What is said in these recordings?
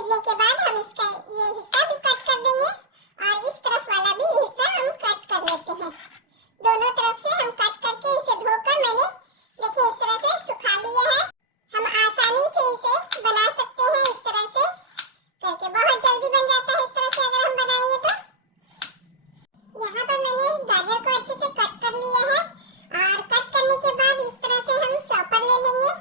चीरने के बाद हम इसका ये हिस्सा भी कट कर देंगे और इस तरफ वाला भी हिस्सा हम कट कर लेते हैं। दोनों तरफ से हम कट करके इसे धोकर मैंने देखिए इस तरह से सुखा लिया है। हम आसानी से इसे बना सकते हैं इस तरह से करके, बहुत जल्दी बन जाता है इस तरह से अगर हम बनाएंगे तो। यहाँ पर मैंने गाजर को अच्छे से कट कर लिया है और कट करने के बाद इस तरह से हम चॉपर ले लेंगे।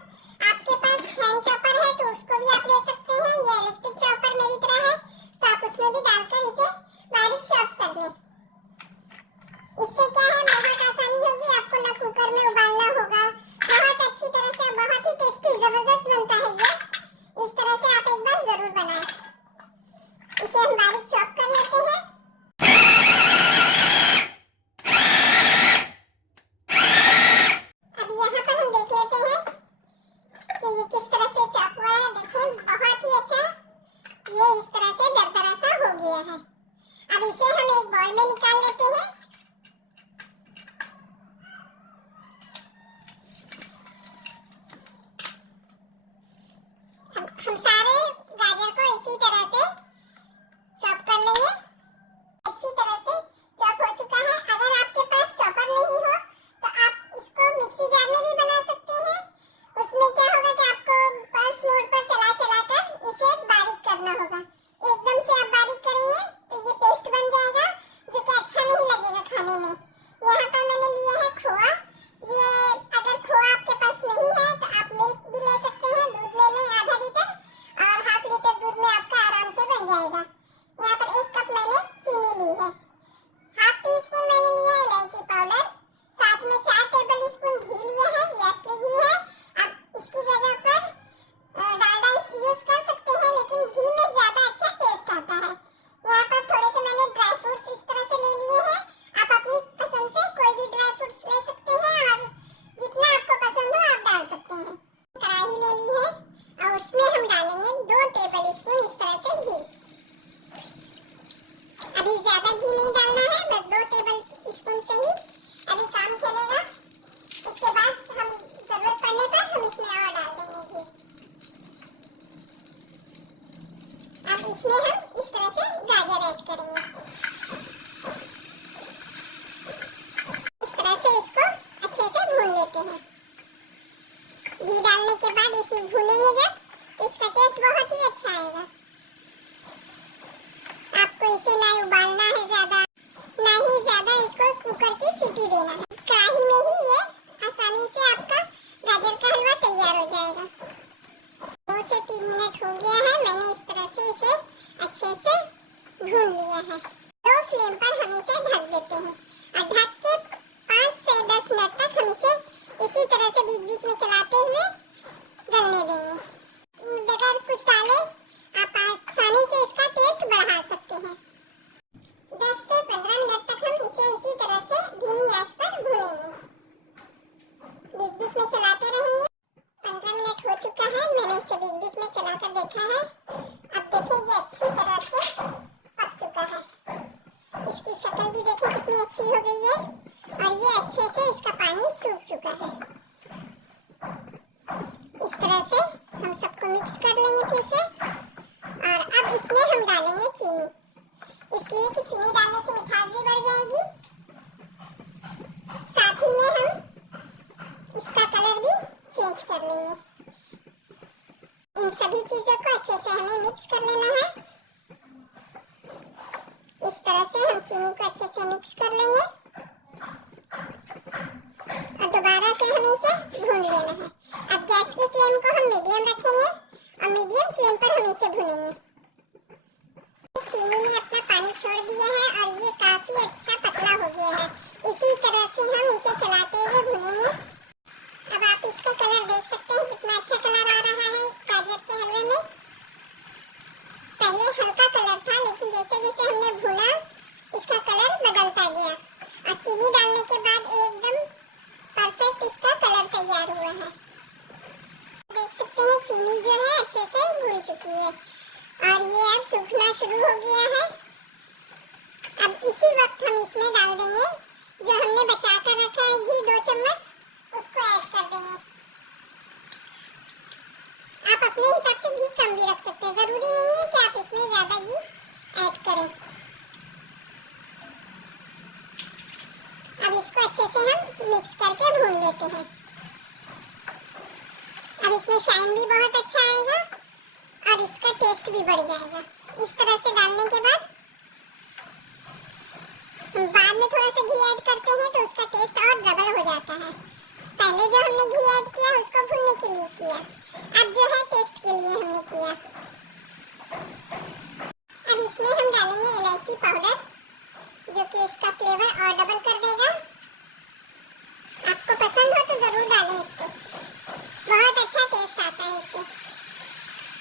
आपके पास हैंड चॉपर है तो उसको भी आप ले सकते हैं, ये इलेक्ट्रिक चॉपर मेरी तरह है तो आप उसमें भी डालकर इसे बारीक चॉप कर लें। इससे क्या है, बहुत आसानी होगी, आपको ना कुकर में उबालना होगा। बहुत अच्छी तरह से, बहुत ही टेस्टी जबरदस्त बनता है ये। इस तरह से आप एक बार जरूर बनाएं। इसे हम बारीक चॉप कर लेते हैं। अब यहाँ पर हम देख लेते हैं कि ये किस तरह से चॉप हुआ है। देखिए बहुत ही अच्छा ये इस तरह से दरदरा सा हो गया है। अब इसे हम एक बाउल में निकाल लेते हैं। हम सारे गाजर को इसी तरह से चॉप कर लेंगे। अच्छी तरह से चॉप हो चुका है। अगर आपके पास चॉपर नहीं हो तो आप इसको मिक्सी जार में भी बना सकते हैं। उसमें क्या होगा कि आपको पल्स मोड पर चला चला कर इसे बारीक करना होगा। एकदम से आप बारीक करेंगे तो ये पेस्ट बन जाएगा जो कि अच्छा नहीं लगेगा खाने में। यहाँ पर मैंने लिया है खोआ। ये अगर खोआ आपके पास नहीं है तो आप मिल्क भी ले सकते हैं, दूध ले लें आधा लीटर और हाफ लीटर दूध में आपका आराम से बन जाएगा। यहाँ पर 1 कप मैंने चीनी ली है, हाफ टी स्पून मैंने लिया है इलायची पाउडर, साथ में 4 टेबल स्पून घी लिया है, ये असली घी है। आप इसकी जगह पर डालडा यूज कर सकते हैं लेकिन घी में ज्यादा अच्छा टेस्ट आता है। यहाँ पर थोड़े से मैंने ड्राई फ्रूट्स इस तरह से ले लिए हैं। आप अपनी पसंद से कोई भी ड्राई फ्रूट्स ले सकते हैं और जितना आपको पसंद हो आप डाल सकते हैं। कढ़ाई ले ली है और उसमें हम डालेंगे 2 टेबल स्पून इस तरह से घी। अभी ज्यादा घी नहीं डालना है, बस 2 टेबल स्पून से ही अभी काम चलेगा। उसके बाद हम जरूरत पड़ने पर हम इसमें और डाल देंगे घी। अब इसमें हम इस तरह से गाजर ऐड करेंगे। इस तरह से इसको अच्छे से भून लेते हैं। घी डालने के बाद इसमें भूनेंगे जब तो इसका टेस्ट बहुत ही अच्छा आएगा। आपको इसे ना उबालना है ज्यादा, ना ही ज्यादा इसको कुकर की सीटी देना है। कढ़ाई में ही ये आसानी से आपका गाजर का हलवा तैयार हो जाएगा। 2 से 3 मिनट हो गया है, मैंने इस तरह से इसे अच्छे से भून लिया है। लो फ्लेम पर हम इसे ढक देते हैं और ढक के 5 से 10 मिनट तक हम इसे इसी तरह से बीच बीच में चलाते हुए गलने देंगे। बगैर कुछ डाले आप आसानी से इसका टेस्ट बढ़ा सकते हैं। 10 से 15 मिनट तक हम इसे इसी तरह से धीमी आंच पर भूनेंगे, बीच बीच में चलाते रहेंगे। 15 मिनट हो चुका है, मैंने इसे बीच बीच में चलाकर देखा है। अब देखिए ये अच्छी तरह से पक चुका है। इसकी शक्ल भी देखिए कितनी अच्छी हो गई है और ये अच्छे से इसका पानी सूख चुका है। इस तरह से हम सबको मिक्स कर लेंगे फिर से। और अब इसमें हम डालेंगे चीनी, इसलिए कि चीनी डालने से मिठास भी बढ़ जाएगी। साथ ही में हम इसका कलर भी चेंज कर लेंगे। इन सभी चीजों को अच्छे से हमें मिक्स कर लेना है। इस तरह से हम चीनी को अच्छे से मिक्स कर लेंगे और दोबारा से हमें इसे भून लेना है। अब गैस की फ्लेम को हम मीडियम रखेंगे और मीडियम फ्लेम पर हम इसे भूनेंगे। चीनी ने अपना पानी छोड़ दिया है और ये काफी अच्छा पतला हो गया है। इसी तरह से हम इसे चलाते हुए भूनेंगे। अब आप इसका कलर देख सकते हैं, कितना अच्छा कलर आ रहा है गाजर के हलवे में। पहले हल्का कलर था लेकिन जैसे जैसे हमने भुना इसका कलर बदलता गया और चीनी डालने के बाद एकदम परफेक्ट इसका कलर तैयार हुआ है। देख सकते हैं चीनी जो है अच्छे से घुल चुकी है और ये अब सूखना शुरू हो गया है। अब इसी वक्त हम इसमें डाल देंगे जो हमने बचा कर रखा है घी, 2 चम्मच, उसको ऐड कर देंगे। आप अपने हिसाब से घी कम भी रख सकते हैं, जरूरी नहीं है कि ज़्यादा घी ऐड करें। अब इसको अच्छे से हम मिक्स करके भून लेते हैं। अब इसमें शाइन भी बहुत अच्छा आएगा और इसका टेस्ट भी बढ़ जाएगा। इस तरह से डालने के बाद बाद में थोड़ा सा घी ऐड करते हैं तो उसका टेस्ट और डबल हो जाता है। पहले जो हमने घी ऐड किया उसको भूनने के लिए किया, अब जो है टेस्ट के लिए हमने किया। अब इसमें हम डालेंगे इलायची पाउडर, जो कि इसका फ्लेवर और डबल कर देगा। आपको पसंद हो तो जरूर डालें इसको, बहुत अच्छा टेस्ट आता है इससे,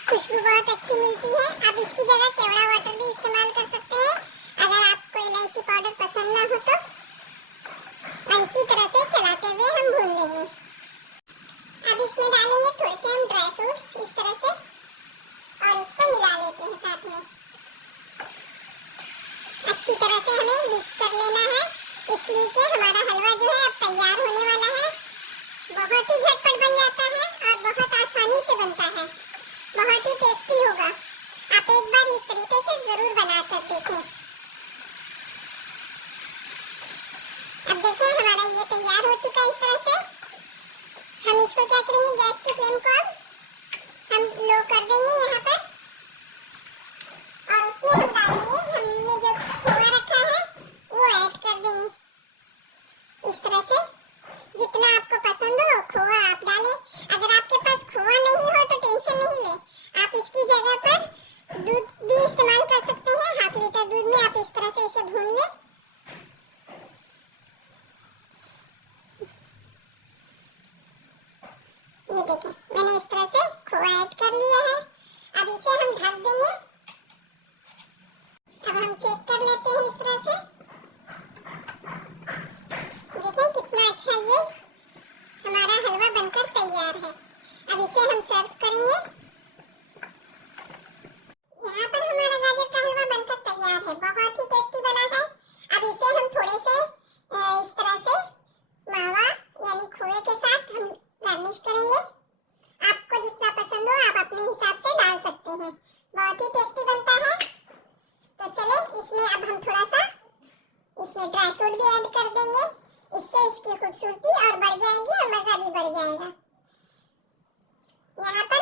खुशबू बहुत अच्छी मिलती है। आप इसकी जगह केवड़ा वाटर भी इस्तेमाल कर सकते हैं अगर आपको इलायची पाउडर पसंद ना हो तो। और इसी तरह से चलाते हुए हम भून लेंगे। अब इसमें डालेंगे थोड़े से हम ड्राई फ्रूट्स इस तरह से और इसको मिला लेते हैं साथ में। अच्छी तरह से हमें मिक्स कर लेना है, इसलिए कि हमारा हलवा जो है अब तैयार होने वाला है। बहुत ही झटपट बन जाता है और बहुत आसानी से बनता है, बहुत ही टेस्टी होगा। आप एक बार इस तरीके से जरूर बना कर देखें। अब देखिए हमारा ये तैयार हो चुका है। इस तरह से हम इसको क्या करेंगे, गैस की फ्लेम को हम लो कर देंगे यहाँ पर और उसमें हम डालेंगे, हमने जो खोआ रखा है वो ऐड कर देंगे। इस तरह से जितना आपको पसंद हो खोआ आप डालें। अगर आपके पास खोआ नहीं हो तो टेंशन नहीं ले, आप इसकी जगह पर दूध भी इस्तेमाल कर सकते हैं। हाफ लीटर दूध में आप इस तरह से इसे भून लें। ये देखिए मैंने इस तरह से खोआ ऐड कर लिया है। अब इसे हम ढक देंगे। अब हम चेक कर लेते हैं इस तरह से। देखिए कितना अच्छा ये हमारा हलवा बनकर तैयार है। अब इसे हम सर्व करेंगे। यहाँ पर हमारा गाजर का हलवा बनकर तैयार है, बहुत ही टेस्टी बना है। अब इसे हम थोड़े से इस तरह से मावा यानी खोए के साथ हम गार्निश करेंगे। आपको जितना पसंद हो आप अपने हिसाब से डाल सकते हैं, बहुत ही टेस्टी बनता है। तो चले इसमें अब हम थोड़ा सा इसमें ड्राई फ्रूट भी ऐड कर देंगे, इससे इसकी खूबसूरती और बढ़ जाएगी और मज़ा भी बढ़ जाएगा। यहाँ पर